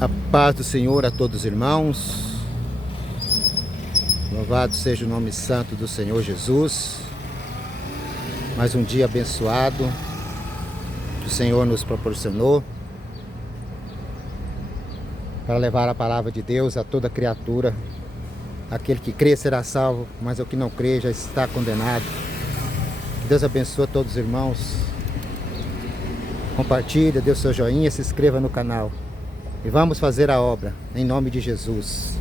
A paz do Senhor a todos os irmãos. Louvado seja o nome santo do Senhor Jesus. Mais um dia abençoado que o Senhor nos proporcionou para levar a palavra de Deus a toda criatura. Aquele que crê será salvo, mas o que não crê já está condenado. Que Deus abençoe a todos os irmãos. Compartilhe, dê o seu joinha, se inscreva no canal. E vamos fazer a obra, em nome de Jesus.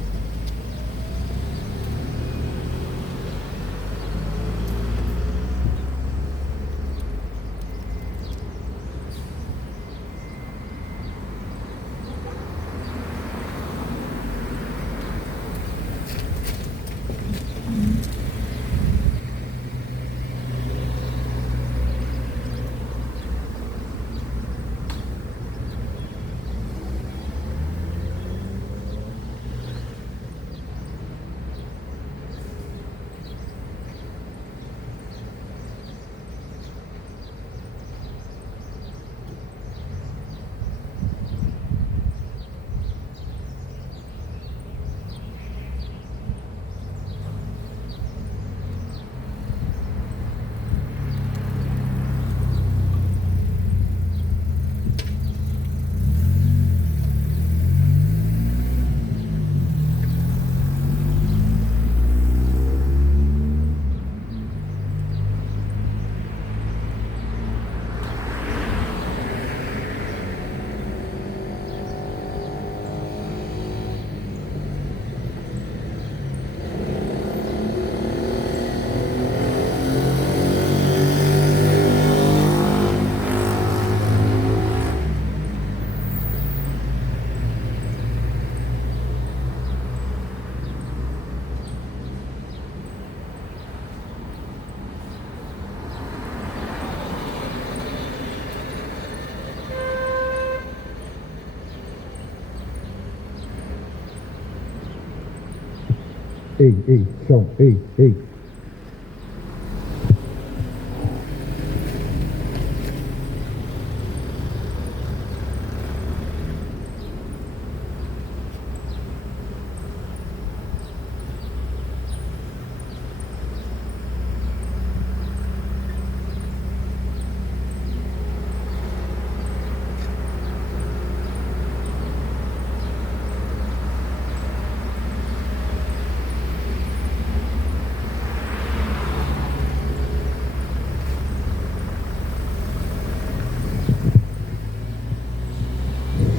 Ei, som, ei.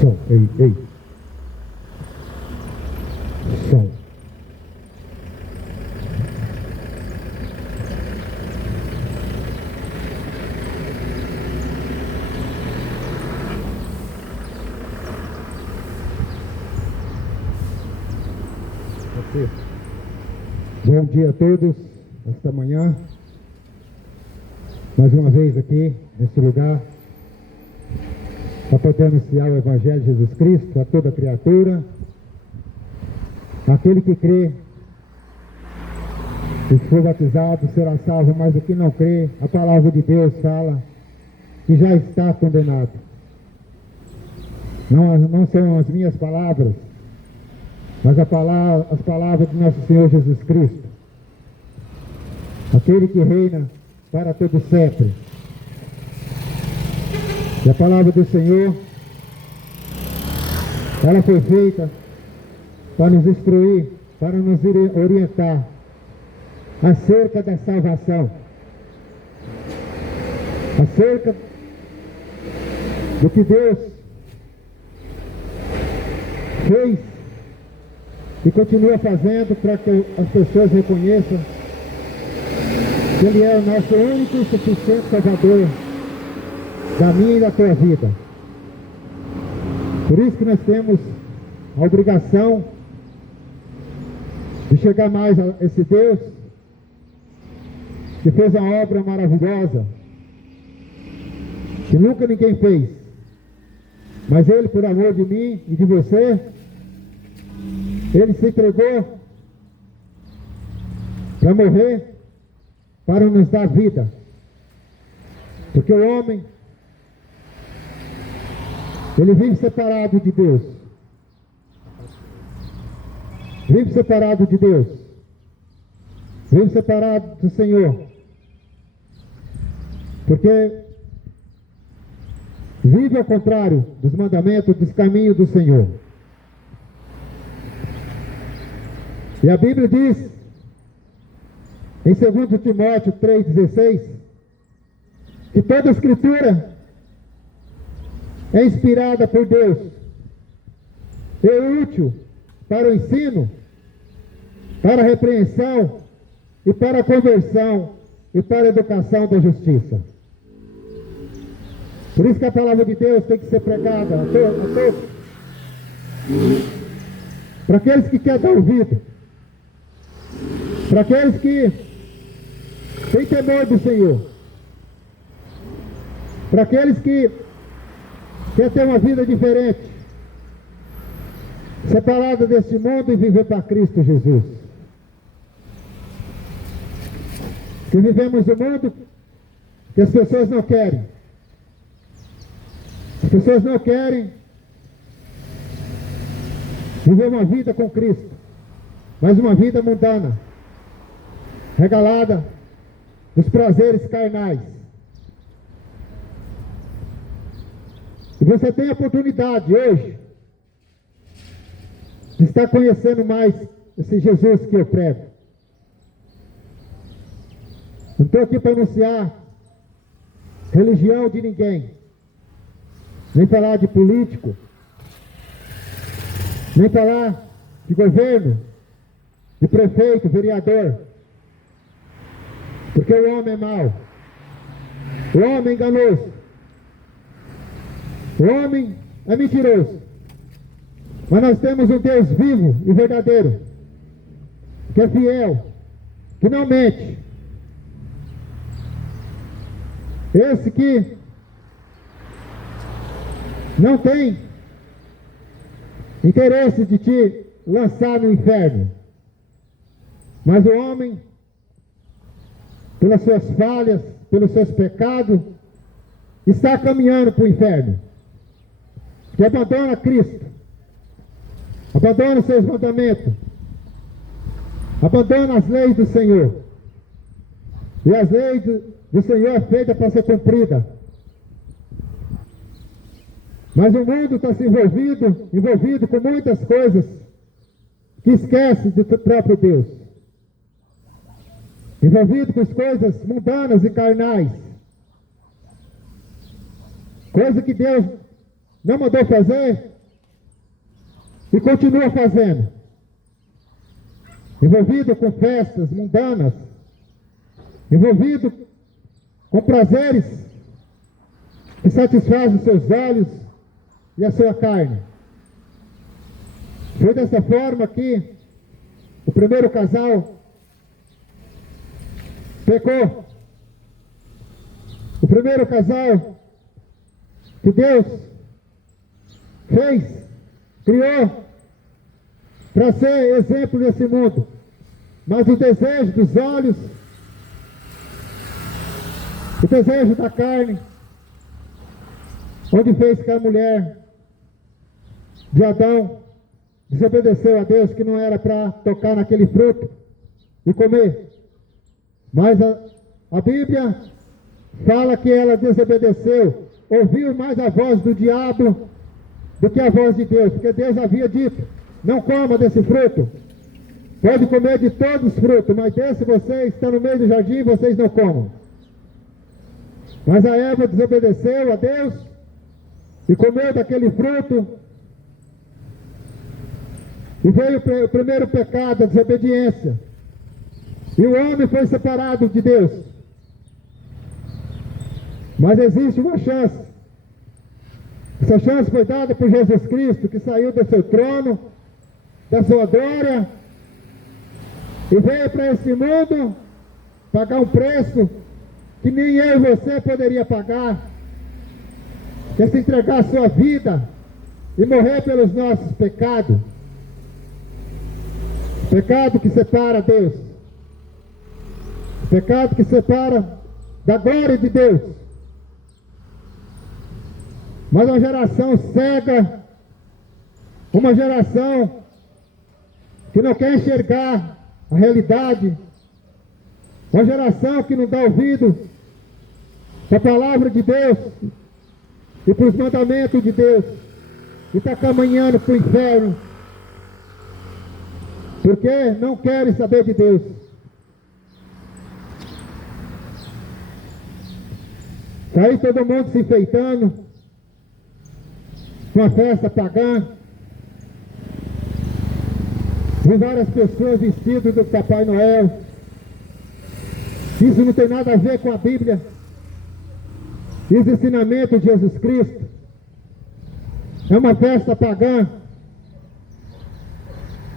Som, ei. Som. Bom dia a todos, esta manhã, mais uma vez aqui, nesse lugar, para poder anunciar o Evangelho de Jesus Cristo a toda criatura. Aquele que crê e for batizado será salvo, mas o que não crê, a palavra de Deus fala que já está condenado. Não são as minhas palavras, mas as palavras de nosso Senhor Jesus Cristo, aquele que reina para todo sempre. E a palavra do Senhor, ela foi feita para nos instruir, para nos orientar acerca da salvação, acerca do que Deus fez e continua fazendo para que as pessoas reconheçam que Ele é o nosso único e suficiente Salvador da minha e da tua vida. Por isso que nós temos a obrigação de chegar mais a esse Deus que fez uma obra maravilhosa, que nunca ninguém fez, mas Ele, por amor de mim e de você, Ele se entregou para morrer, para nos dar vida. Porque o homem, ele vive separado de Deus. Vive separado de Deus. Vive separado do Senhor. Porque vive ao contrário dos mandamentos, dos caminhos do Senhor. E a Bíblia diz, em 2 Timóteo 3,16, que toda a Escritura é inspirada por Deus, é útil para o ensino, para a repreensão, e para a conversão, e para a educação da justiça. Por isso que a palavra de Deus tem que ser pregada a todos. Para aqueles que querem dar ouvido. Para aqueles que têm temor do Senhor. Para aqueles que querem ter uma vida diferente. Separada deste mundo e viver para Cristo Jesus. Que vivemos no mundo que as pessoas não querem. As pessoas não querem viver uma vida com Cristo, mas uma vida mundana, regalada dos prazeres carnais. E você tem a oportunidade hoje de estar conhecendo mais esse Jesus que eu prego. Não estou aqui para anunciar religião de ninguém, nem falar de político, nem falar de governo, de prefeito, vereador, porque o homem é mau, o homem é enganoso, o homem é mentiroso, mas nós temos um Deus vivo e verdadeiro, que é fiel, que não mente, esse que não tem interesse de te lançar no inferno, mas o homem, pelas suas falhas, pelos seus pecados, está caminhando para o inferno, que abandona Cristo, abandona os seus mandamentos, abandona as leis do Senhor, e as leis do Senhor é feita para ser cumprida. Mas o mundo está se envolvido com muitas coisas que esquece do próprio Deus. Envolvido com as coisas mundanas e carnais. Coisa que Deus não mandou fazer e continua fazendo. Envolvido com festas mundanas. Envolvido com prazeres que satisfazem os seus olhos e a sua carne. Foi dessa forma que o primeiro casal pecou. O primeiro casal que Deus fez, criou para ser exemplo nesse mundo. Mas o desejo dos olhos, o desejo da carne, onde fez que a mulher de Adão desobedeceu a Deus, que não era para tocar naquele fruto e comer. Mas a Bíblia fala que ela desobedeceu, ouviu mais a voz do diabo do que a voz de Deus, porque Deus havia dito, não coma desse fruto, pode comer de todos os frutos, mas desse vocês, está no meio do jardim, vocês não comam. Mas a Eva desobedeceu a Deus e comeu daquele fruto, e veio o primeiro pecado, a desobediência, e o homem foi separado de Deus. Mas existe uma chance. Essa chance foi dada por Jesus Cristo, que saiu do seu trono, da sua glória, e veio para esse mundo pagar um preço que nem eu e você poderia pagar, que é se entregar a sua vida e morrer pelos nossos pecados. Pecado que separa Deus, pecado que separa da glória de Deus. Mas uma geração cega, uma geração que não quer enxergar a realidade, uma geração que não dá ouvido para a palavra de Deus e para os mandamentos de Deus, e está caminhando para o inferno, porque não querem saber de Deus. Está aí todo mundo se enfeitando com a festa pagã, e várias pessoas vestidas do Papai Noel. Isso não tem nada a ver com a Bíblia e os ensinamentos de Jesus Cristo. É uma festa pagã.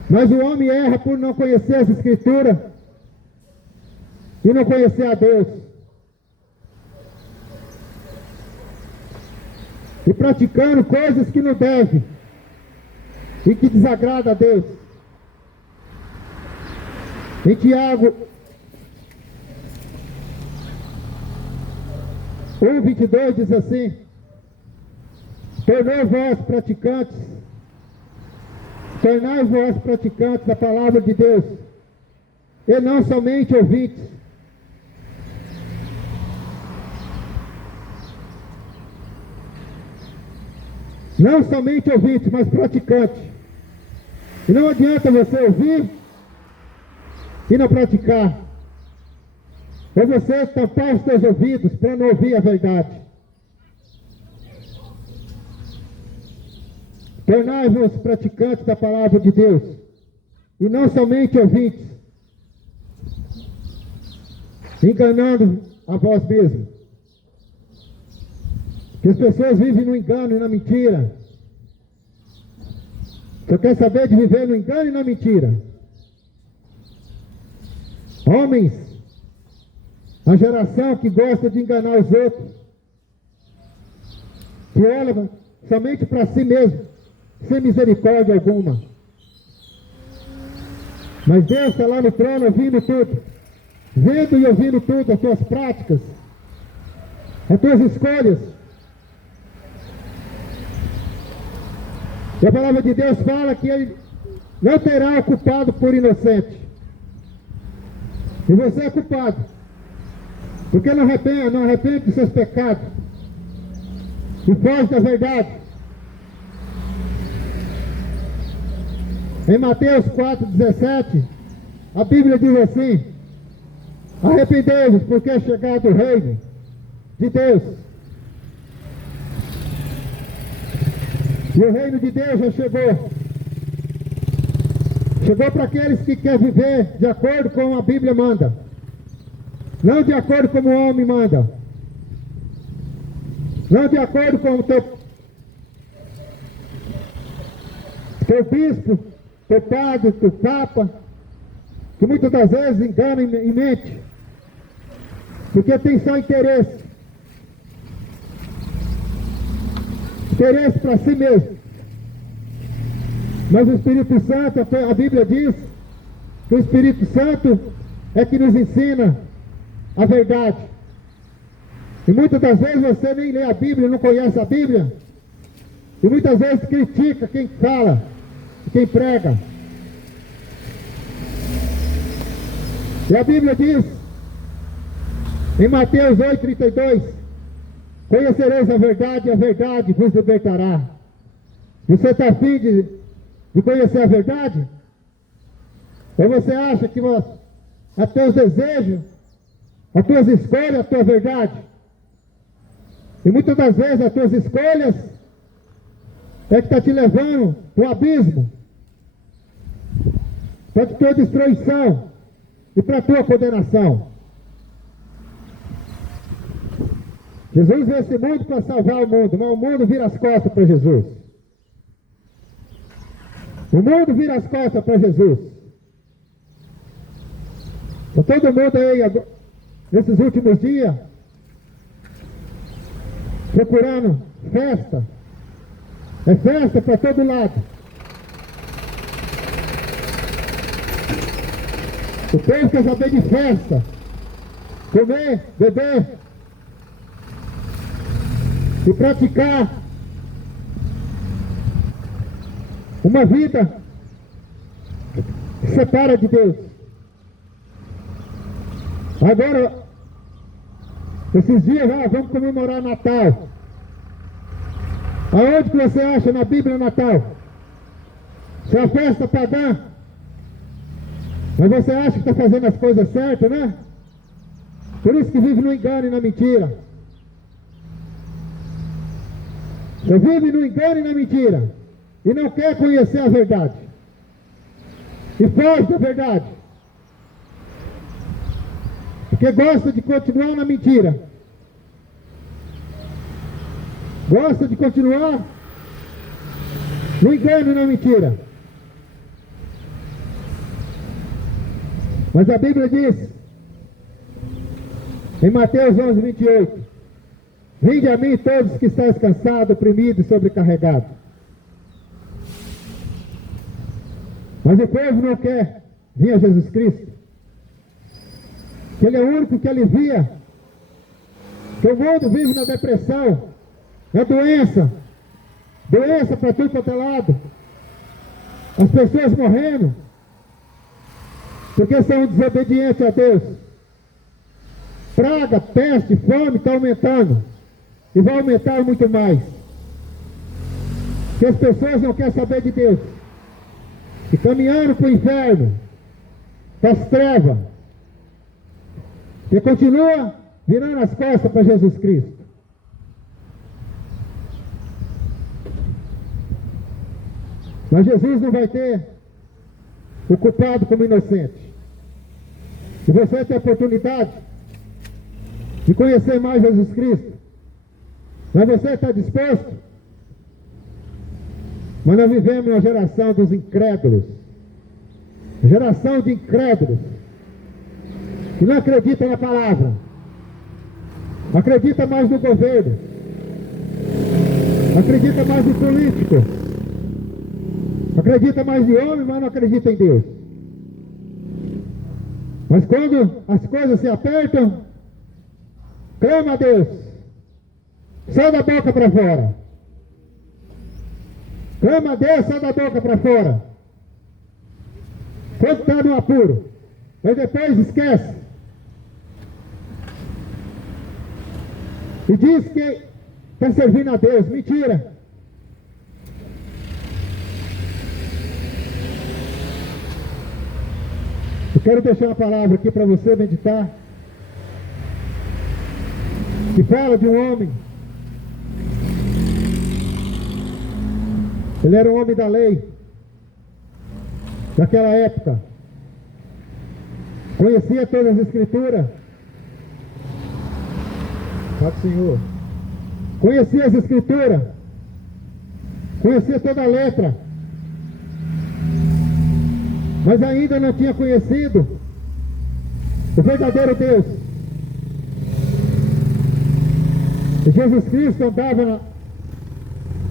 Mas o homem erra por não conhecer as Escrituras e não conhecer a Deus. E praticando coisas que não deve e que desagrada a Deus. Em Tiago 1:22 diz assim: tornai-vos praticantes da palavra de Deus, e não somente ouvintes. Não somente ouvintes, mas praticantes. E não adianta você ouvir e não praticar. Ou você tampar os seus ouvidos para não ouvir a verdade. Tornai-vos praticantes da palavra de Deus, e não somente ouvintes, enganando a vós mesmos. Que as pessoas vivem no engano e na mentira. Você quer saber de viver no engano e na mentira? Homens, a geração que gosta de enganar os outros, que olha somente para si mesmo, sem misericórdia alguma. Mas Deus está lá no trono ouvindo tudo, vendo e ouvindo tudo, as tuas práticas, as tuas escolhas. E a palavra de Deus fala que Ele não terá o culpado por inocente. E você é culpado, porque não arrepende dos seus pecados e foge da verdade. Em Mateus 4:17, a Bíblia diz assim: arrependei-vos, porque é chegado o reino de Deus. E o reino de Deus já chegou. Chegou para aqueles que querem viver de acordo com a Bíblia manda, não de acordo como o homem manda, não de acordo com o teu bispo, teu padre, teu papa, que muitas das vezes engana e mente, porque tem só interesse para si mesmo. Mas o Espírito Santo, a Bíblia diz que o Espírito Santo é que nos ensina a verdade. E muitas das vezes você nem lê a Bíblia, não conhece a Bíblia, e muitas vezes critica quem fala, quem prega. E a Bíblia diz em Mateus 8:32: conhecereis a verdade, e a verdade vos libertará. Você está afim de conhecer a verdade? Ou você acha que a teus desejos, as tuas escolhas, a tua verdade? E muitas das vezes as tuas escolhas é que está te levando para o abismo, para a tua destruição e para a tua condenação. Jesus veio a esse mundo para salvar o mundo, mas o mundo vira as costas para Jesus. O mundo vira as costas para Jesus. Está todo mundo aí, nesses últimos dias, procurando festa. É festa para todo lado. O povo quer saber de festa, comer, beber e praticar uma vida separa de Deus. Agora, esses dias, vamos comemorar Natal. Aonde que você acha na Bíblia Natal? Se é uma festa pagã. Mas você acha que está fazendo as coisas certas, né? Por isso que vive no engano e na mentira. Você vive no engano e na mentira. E não quer conhecer a verdade. E foge da verdade. Porque gosta de continuar na mentira. Gosta de continuar no engano e na mentira. Mas a Bíblia diz, em Mateus 11, 28, vinde a mim todos que estáis cansados, oprimidos e sobrecarregados. Mas o povo não quer vir a Jesus Cristo. Que Ele é o único que alivia. Que o mundo vive na depressão, na doença. Doença para tudo quanto é lado. As pessoas morrendo. Porque são desobedientes a Deus. Praga, peste, fome está aumentando. E vai aumentar muito mais. Que as pessoas não querem saber de Deus. E caminhando para o inferno, para as trevas. E continua virando as costas para Jesus Cristo. Mas Jesus não vai ter o culpado como inocente. Se você tem a oportunidade de conhecer mais Jesus Cristo, mas você está disposto? Mas nós vivemos uma geração dos incrédulos. Geração de incrédulos. Que não acredita na palavra. Acredita mais no governo. Acredita mais no político. Acredita mais em homem, mas não acredita em Deus. Mas quando as coisas se apertam, clama a Deus. Sai da boca para fora. Clama a Deus, sai da boca para fora. Quando está no apuro. Mas depois esquece. E diz que está servindo a Deus. Mentira. Eu quero deixar uma palavra aqui para você meditar. Que fala de um homem. Ele era um homem da lei. Daquela época. Conhecia todas as escrituras. Fala, Senhor. Conhecia as escrituras. Conhecia toda a letra. Mas ainda não tinha conhecido o verdadeiro Deus. E Jesus Cristo andava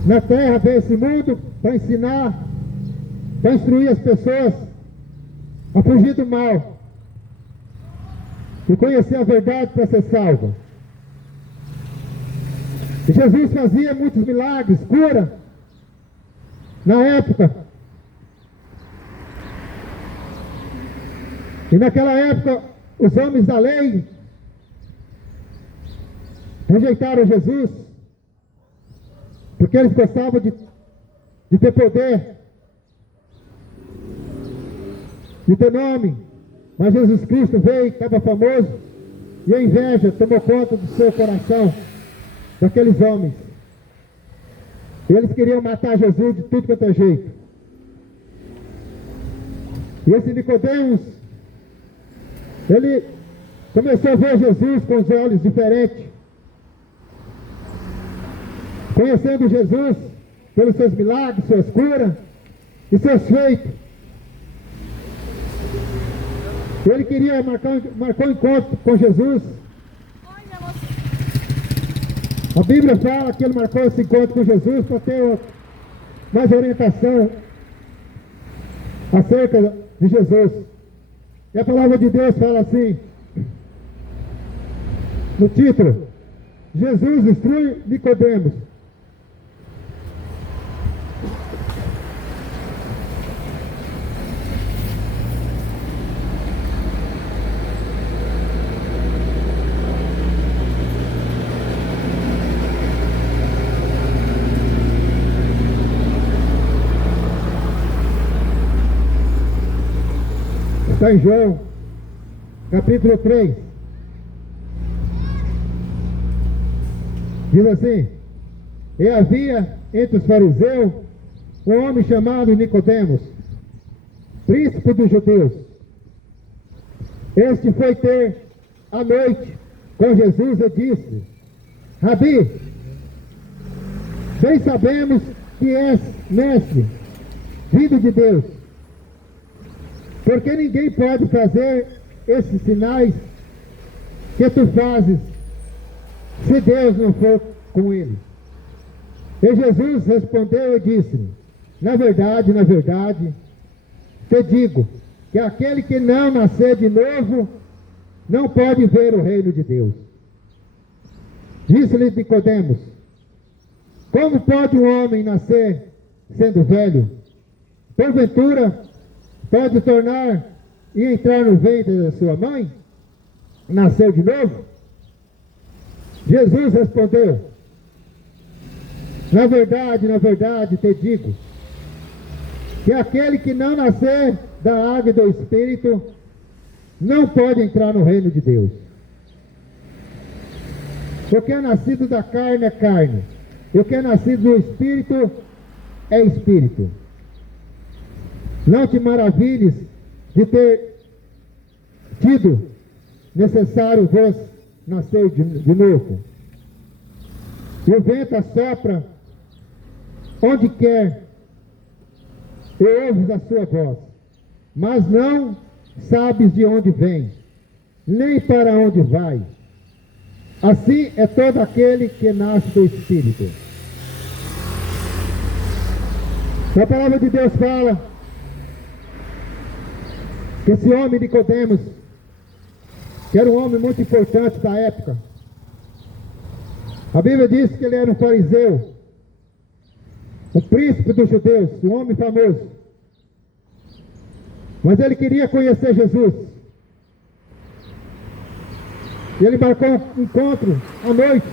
na terra, veio esse mundo para ensinar, para instruir as pessoas a fugir do mal e conhecer a verdade para ser salvo. E Jesus fazia muitos milagres, cura, na época. E naquela época, os homens da lei rejeitaram Jesus, porque eles gostavam de ter poder, de ter nome. Mas Jesus Cristo veio, estava famoso, e a inveja tomou conta do seu coração, daqueles homens. E eles queriam matar Jesus de tudo quanto é jeito. E esse Nicodemos, ele começou a ver Jesus com os olhos diferentes. Conhecendo Jesus pelos seus milagres, suas curas e seus feitos. Ele queria marcar um encontro com Jesus. A Bíblia fala que ele marcou esse encontro com Jesus para ter mais orientação acerca de Jesus. E a palavra de Deus fala assim, no título, Jesus instrui Nicodemos. Está em João, capítulo 3. Diz assim: e havia entre os fariseus um homem chamado Nicodemos, príncipe dos judeus. Este foi ter à noite com Jesus e disse: Rabi, bem sabemos que és mestre, vindo de Deus, porque ninguém pode fazer esses sinais que tu fazes, se Deus não for com ele. E Jesus respondeu e disse-lhe: na verdade, te digo, que aquele que não nascer de novo, não pode ver o reino de Deus. Disse-lhe Nicodemos: como pode um homem nascer sendo velho? Porventura, pode tornar e entrar no ventre da sua mãe? Nascer de novo? Jesus respondeu: na verdade, te digo, que aquele que não nascer da água e do Espírito, não pode entrar no reino de Deus. O que é nascido da carne é carne, e o que é nascido do Espírito é Espírito. Não te maravilhes de ter tido necessário vos nascer de novo. E o vento assopra onde quer, e ouves a sua voz, mas não sabes de onde vem, nem para onde vai. Assim é todo aquele que nasce do Espírito. A palavra de Deus fala que esse homem Nicodemos, que era um homem muito importante da época, a Bíblia diz que ele era um fariseu, um príncipe dos judeus, um homem famoso. Mas ele queria conhecer Jesus. E ele marcou um encontro à noite.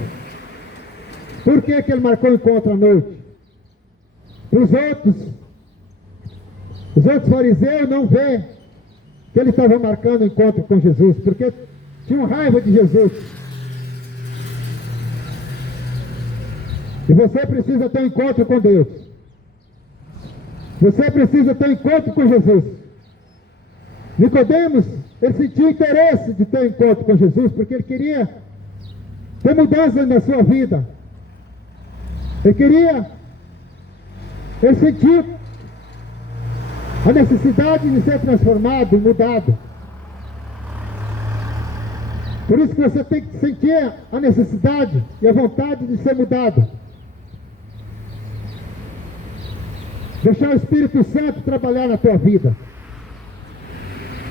Por que ele marcou um encontro à noite? Os outros fariseus não vê que ele estava marcando um encontro com Jesus, porque tinham raiva de Jesus. E você precisa ter um encontro com Deus. Você precisa ter um encontro com Jesus. Nicodemos, ele sentiu interesse de ter um encontro com Jesus, porque ele queria ter mudança na sua vida. Ele sentiu a necessidade de ser transformado, mudado. Por isso que você tem que sentir a necessidade e a vontade de ser mudado. Deixar o Espírito Santo trabalhar na tua vida.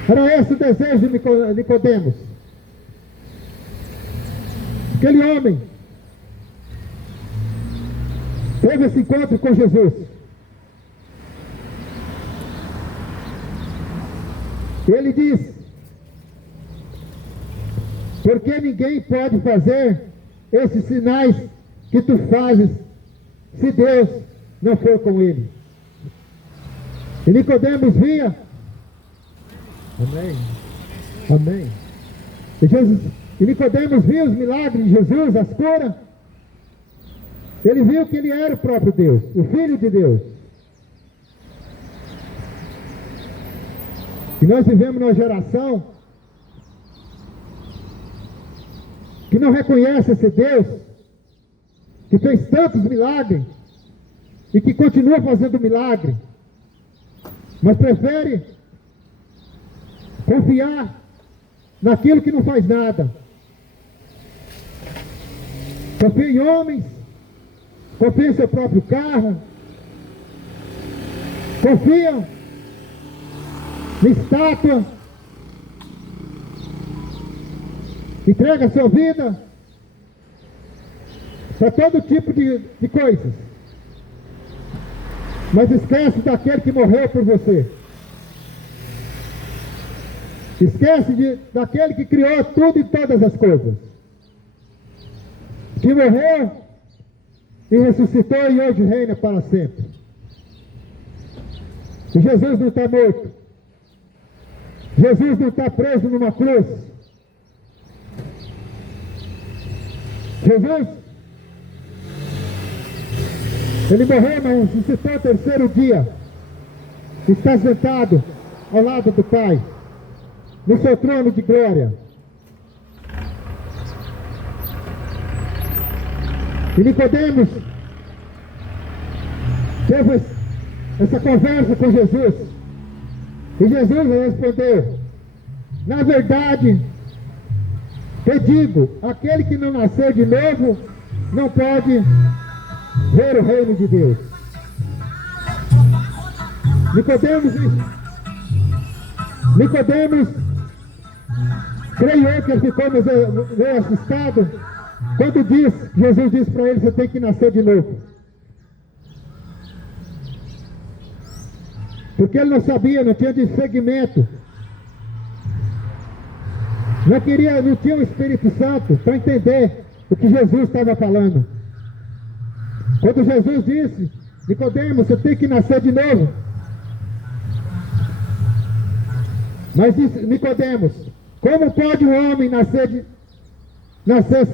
Era esse o desejo de Nicodemos. Aquele homem teve esse encontro com Jesus. Ele disse: porque ninguém pode fazer esses sinais que tu fazes, se Deus não for com ele. E Nicodemos via. Amém. E Nicodemos viu os milagres de Jesus, as curas. Ele viu que ele era o próprio Deus, o Filho de Deus. E nós vivemos numa geração que não reconhece esse Deus, que fez tantos milagres e que continua fazendo milagre, mas prefere confiar naquilo que não faz nada. Confia em homens, confia em seu próprio carro, confia em estátua, entrega a sua vida para todo tipo de coisas, mas esquece daquele que morreu por você. Esquece daquele que criou tudo e todas as coisas, que morreu e ressuscitou e hoje reina para sempre. E Jesus não está morto. Jesus não está preso numa cruz. Jesus, ele morreu, mas ressuscitou ao terceiro dia. Está sentado ao lado do Pai, no seu trono de glória. E Nicodemos teve essa conversa com Jesus. E Jesus respondeu: na verdade, te digo, aquele que não nascer de novo, não pode ver o reino de Deus. Nicodemos, creio eu que ele ficou meio assustado, quando Jesus disse para ele: você tem que nascer de novo. Porque ele não sabia, não tinha discernimento. Não tinha o Espírito Santo para entender o que Jesus estava falando. Quando Jesus disse: Nicodemos, você tem que nascer de novo. Mas disse Nicodemos: como pode um homem nascer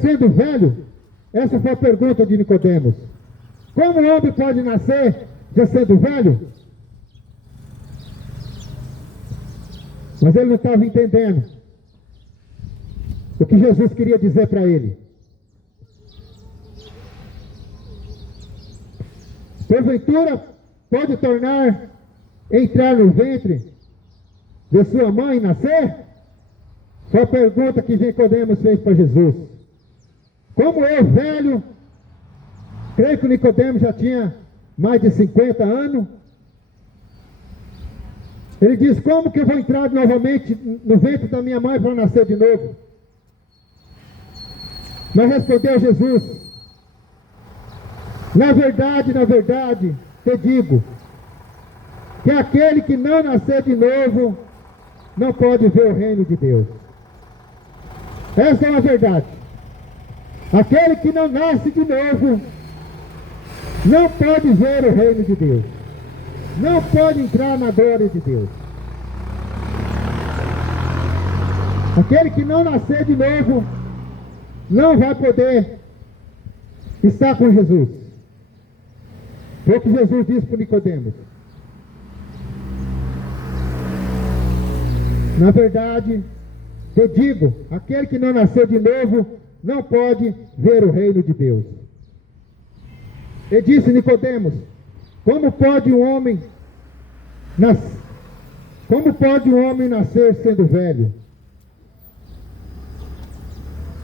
sendo velho? Essa foi a pergunta de Nicodemos. Como um homem pode nascer já sendo velho? Mas ele não estava entendendo o que Jesus queria dizer para ele. Porventura pode entrar no ventre de sua mãe e nascer? Foi a pergunta que Nicodemos fez para Jesus. Como eu, velho, creio que Nicodemos já tinha mais de 50 anos. Ele diz: como que eu vou entrar novamente no ventre da minha mãe para nascer de novo? Mas respondeu Jesus: na verdade, te digo, que aquele que não nascer de novo, não pode ver o reino de Deus. Essa é a verdade. Aquele que não nasce de novo, não pode ver o reino de Deus. Não pode entrar na glória de Deus. Aquele que não nascer de novo, não vai poder estar com Jesus. Foi o que Jesus disse para Nicodemos. Na verdade, te digo, aquele que não nasceu de novo, não pode ver o reino de Deus. E disse Nicodemos: como pode um homem nascer sendo velho?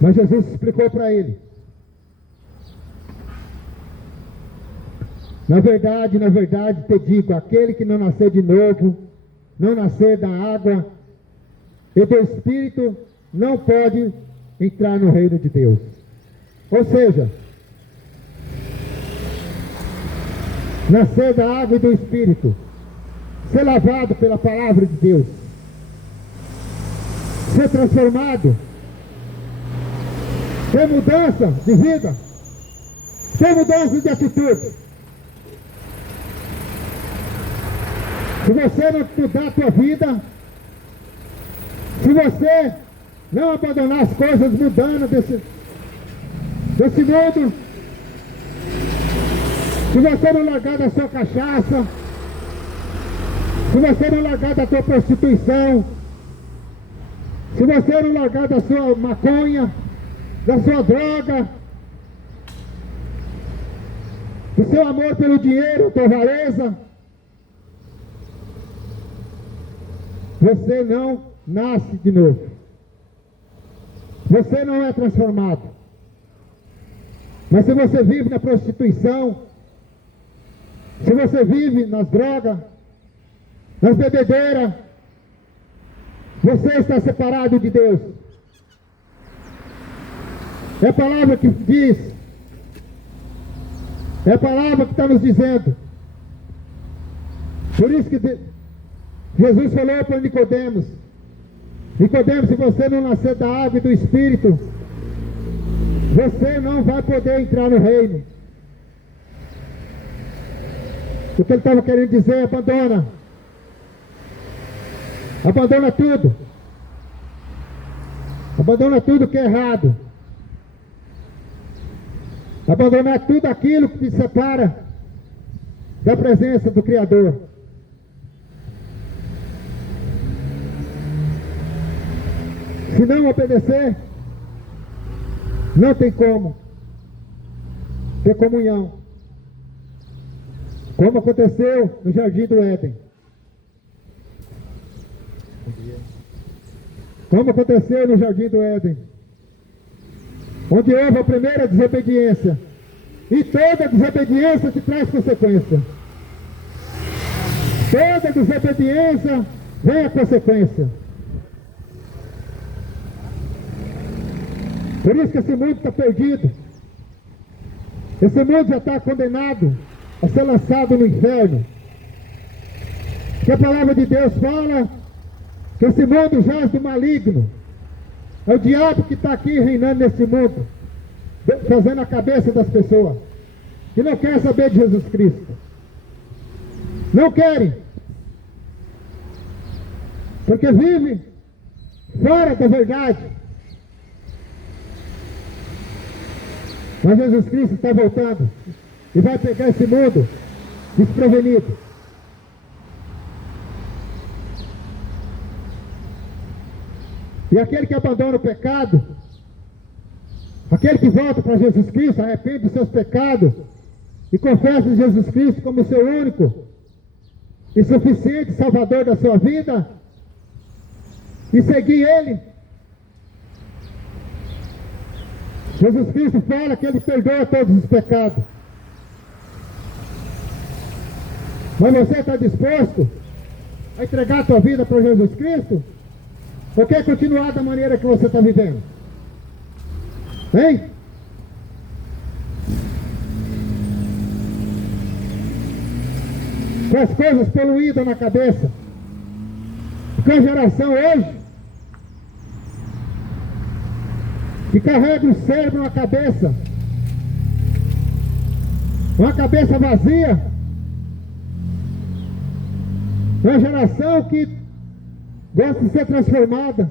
Mas Jesus explicou para ele: na verdade, te digo, aquele que não nascer de novo, não nascer da água e do Espírito, não pode entrar no reino de Deus. Ou seja, nascer da água e do Espírito, ser lavado pela palavra de Deus, ser transformado, ter mudança de vida, ter mudança de atitude. Se você não mudar a tua vida, se você não abandonar as coisas mudando desse mundo, se você não largar da sua cachaça, se você não largar da tua prostituição, se você não largar da sua maconha, da sua droga, do seu amor pelo dinheiro, tua avareza, você não nasce de novo. Você não é transformado. Mas se você vive na prostituição, se você vive nas drogas, nas bebedeiras, você está separado de Deus. É a palavra que diz, é a palavra que está nos dizendo. Por isso que Jesus falou para Nicodemos: Nicodemos, se você não nascer da água e do Espírito, você não vai poder entrar no reino. O que ele estava querendo dizer: abandona Abandona tudo. Abandona tudo que é errado. Abandonar tudo aquilo que te separa da presença do Criador. Se não obedecer, não tem como ter comunhão. Como aconteceu no Jardim do Éden. Como aconteceu no Jardim do Éden. Onde houve a primeira desobediência. E toda desobediência te traz consequência. Toda desobediência vem a consequência. Por isso que esse mundo está perdido. Esse mundo já está condenado a ser lançado no inferno. Que a palavra de Deus fala que esse mundo jaz do maligno. É o diabo que está aqui reinando nesse mundo, fazendo a cabeça das pessoas que não querem saber de Jesus Cristo. Não querem. Porque vivem fora da verdade. Mas Jesus Cristo está voltando e vai pegar esse mundo desprevenido. E aquele que abandona o pecado, aquele que volta para Jesus Cristo, arrepende dos seus pecados e confessa Jesus Cristo como seu único e suficiente Salvador da sua vida, e seguir Ele, Jesus Cristo fala que Ele perdoa todos os pecados. Mas você está disposto a entregar a tua vida para Jesus Cristo? Ou quer continuar da maneira que você está vivendo? Hein? Com as coisas poluídas na cabeça. Com a geração hoje que carrega o cérebro na cabeça. Uma cabeça vazia. Uma geração que gosta de ser transformada.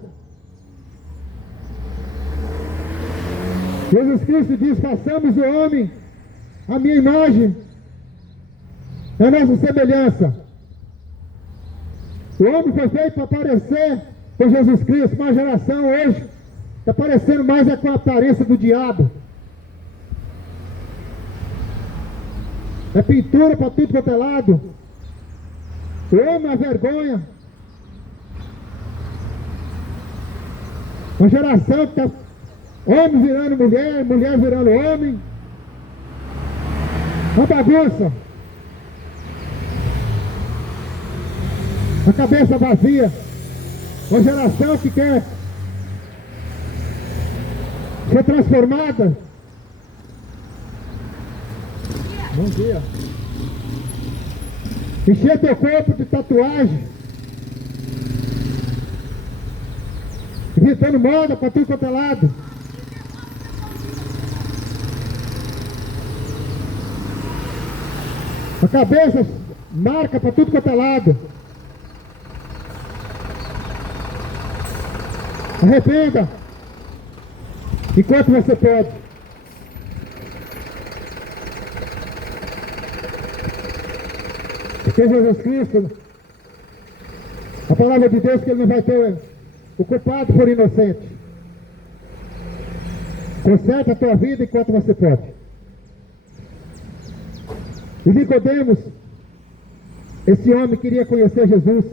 Jesus Cristo diz: façamos o homem a minha imagem, a nossa semelhança. O homem foi feito para parecer com Jesus Cristo, mas a geração hoje está parecendo mais é com a aparência do diabo. É pintura para tudo quanto é lado. O homem é vergonha. Uma geração que está homem virando mulher, mulher virando homem. Uma bagunça. A cabeça vazia. Uma geração que quer ser transformada. Bom dia. Encher teu corpo de tatuagem. Gritando moda para tudo quanto é lado. A cabeça marca para tudo quanto é lado. Arrependa enquanto você pode. Porque Jesus Cristo, a palavra de Deus, que Ele não vai ter o culpado por inocente. Conserta a tua vida enquanto você pode. E Nicodemos, esse homem queria conhecer Jesus.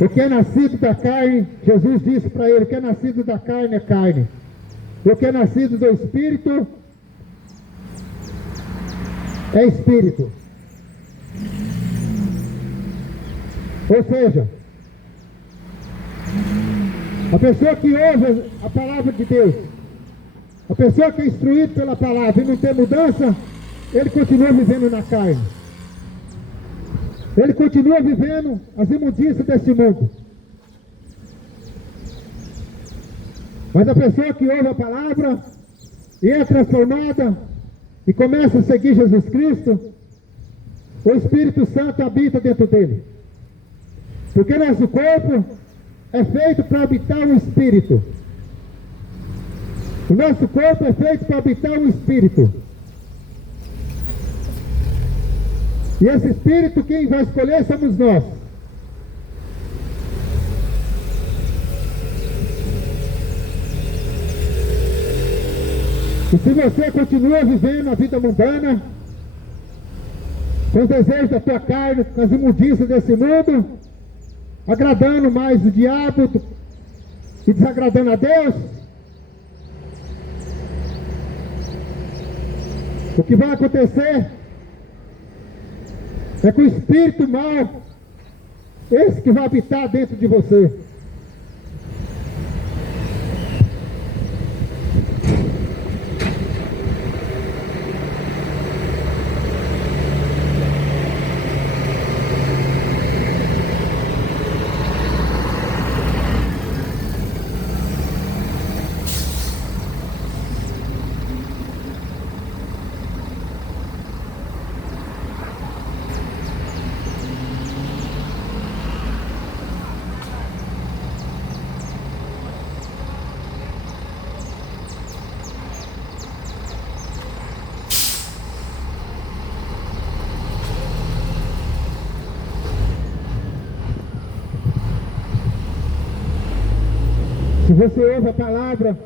O que é nascido da carne, Jesus disse para ele: o que é nascido da carne é carne. O que é nascido do Espírito é Espírito. Ou seja, a pessoa que ouve a palavra de Deus, a pessoa que é instruída pela palavra e não tem mudança, ele continua vivendo na carne. Ele continua vivendo as imundícias desse mundo. Mas a pessoa que ouve a palavra e é transformada e começa a seguir Jesus Cristo, o Espírito Santo habita dentro dele. Porque nosso corpo é feito para habitar o Espírito. O nosso corpo é feito para habitar o Espírito. E esse Espírito, quem vai escolher somos nós. E se você continua vivendo a vida mundana, com os desejos da tua carne, com as imundícias desse mundo, agradando mais o diabo e desagradando a Deus, o que vai acontecer é que o espírito mau, esse que vai habitar dentro de você, se você ouve a palavra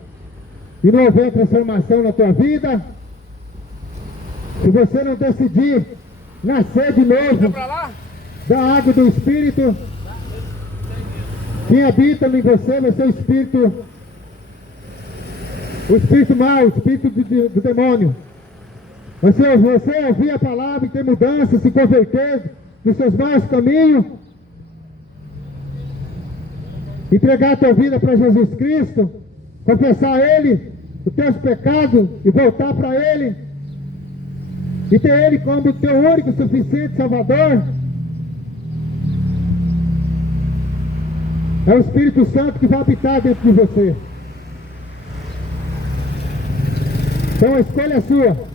e não houver transformação na tua vida, se você não decidir nascer de novo da água do Espírito, quem habita em você vai ser o Espírito mau, o Espírito do demônio. Você ouvir a palavra e ter mudança, se converter dos seus maus caminhos, entregar a tua vida para Jesus Cristo, confessar a Ele os teus pecados e voltar para Ele, e ter Ele como o teu único, suficiente Salvador. É o Espírito Santo que vai habitar dentro de você. Então a escolha é sua.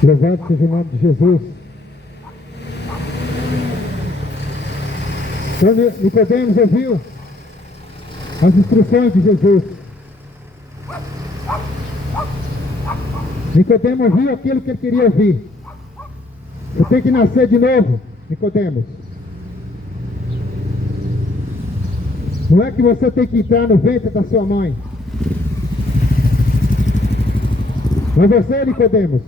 Louvado seja o nome de Jesus. Quando Nicodemos ouviu as instruções de Jesus, Nicodemos ouviu aquilo que ele queria ouvir. Você tem que nascer de novo, Nicodemos. Não é que você tem que entrar no ventre da sua mãe. Mas você, Nicodemos,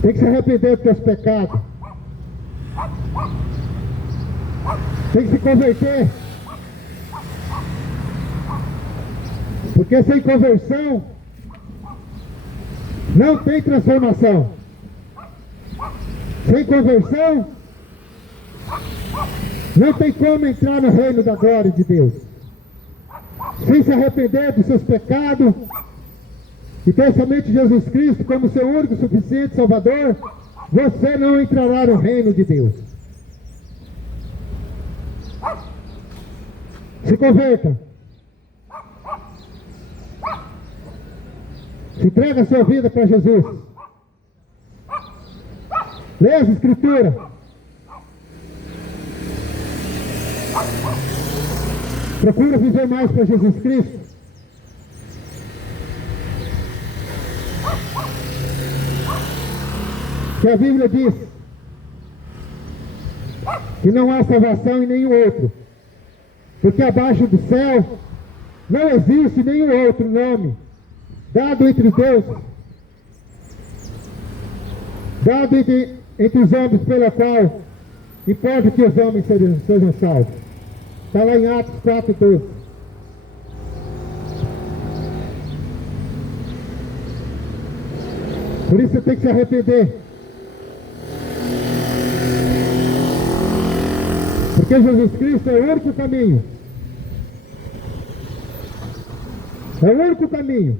tem que se arrepender dos seus pecados. Tem que se converter. Porque sem conversão não tem transformação. Sem conversão não tem como entrar no reino da glória de Deus. Sem se arrepender dos seus pecados e ter somente Jesus Cristo como seu único, suficiente Salvador, você não entrará no reino de Deus. Se converta. Se entrega a sua vida para Jesus. Leia as Escrituras. Procura viver mais para Jesus Cristo. Que a Bíblia diz que não há salvação em nenhum outro, porque abaixo do céu não existe nenhum outro nome dado entre Deus, dado entre os homens, pela qual importa que os homens sejam salvos. Está lá em Atos 4:12. Por isso você tem que se arrepender. Porque Jesus Cristo é o único caminho. É o único caminho.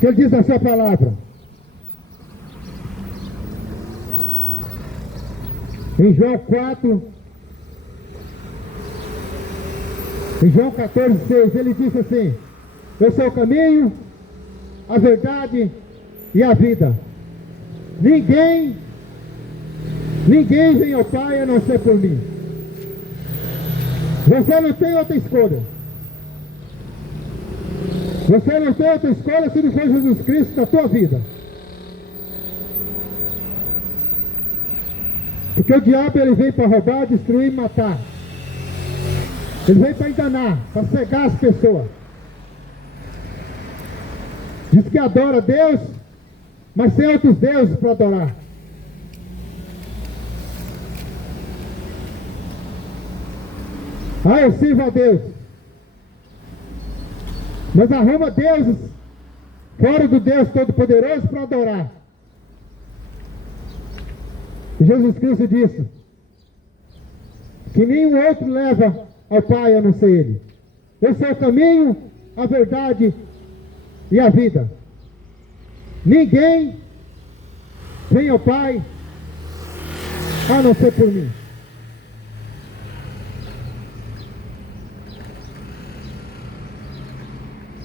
Que Ele diz na sua palavra. Em João 4, em João 14:6, Ele disse assim: eu sou o caminho, a verdade e a vida. Ninguém vem ao Pai a não ser por mim. Você não tem outra escolha. Você não tem outra escolha se não for Jesus Cristo na tua vida. Porque o diabo ele vem para roubar, destruir e matar. Ele vem para enganar, para cegar as pessoas. Diz que adora Deus, mas tem outros deuses para adorar. Ah, eu sirvo a Deus. Mas arruma deuses fora do Deus Todo-Poderoso para adorar. E Jesus Cristo disse que nenhum outro leva ao Pai a não ser Ele. Esse é o caminho, a verdade e a vida. Ninguém vem ao Pai a não ser por mim.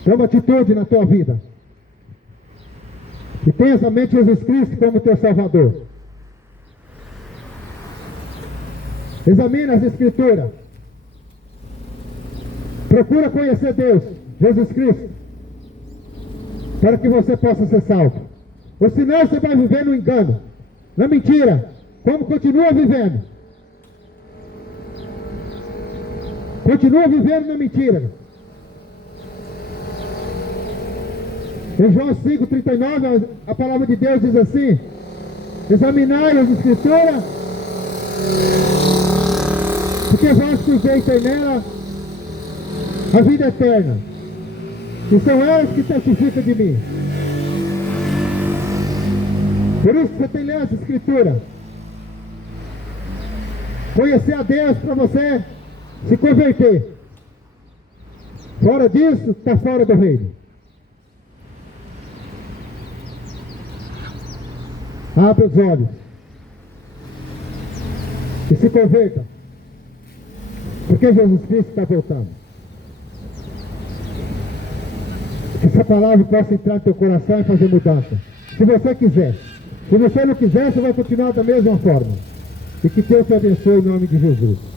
Toma atitude na tua vida. E tenha somente Jesus Cristo como teu Salvador. Examina as Escrituras. Procura conhecer Deus, Jesus Cristo, para que você possa ser salvo. Ou senão você vai viver no engano, na mentira, como continua vivendo. Continua vivendo na mentira. Em João 5:39, a palavra de Deus diz assim: examinai as Escrituras, porque vós cruzei tem nela a vida eterna, e são elas que testificam de mim. Por isso você tem que ler essa Escritura, conhecer a Deus para você se converter. Fora disso, está fora do reino. Abra os olhos e se converta, porque Jesus Cristo está voltando. Que essa palavra possa entrar no teu coração e fazer mudança, se você quiser. Se você não quiser, você vai continuar da mesma forma. E que Deus te abençoe em nome de Jesus.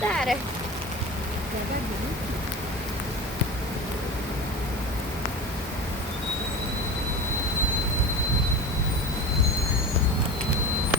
Dara.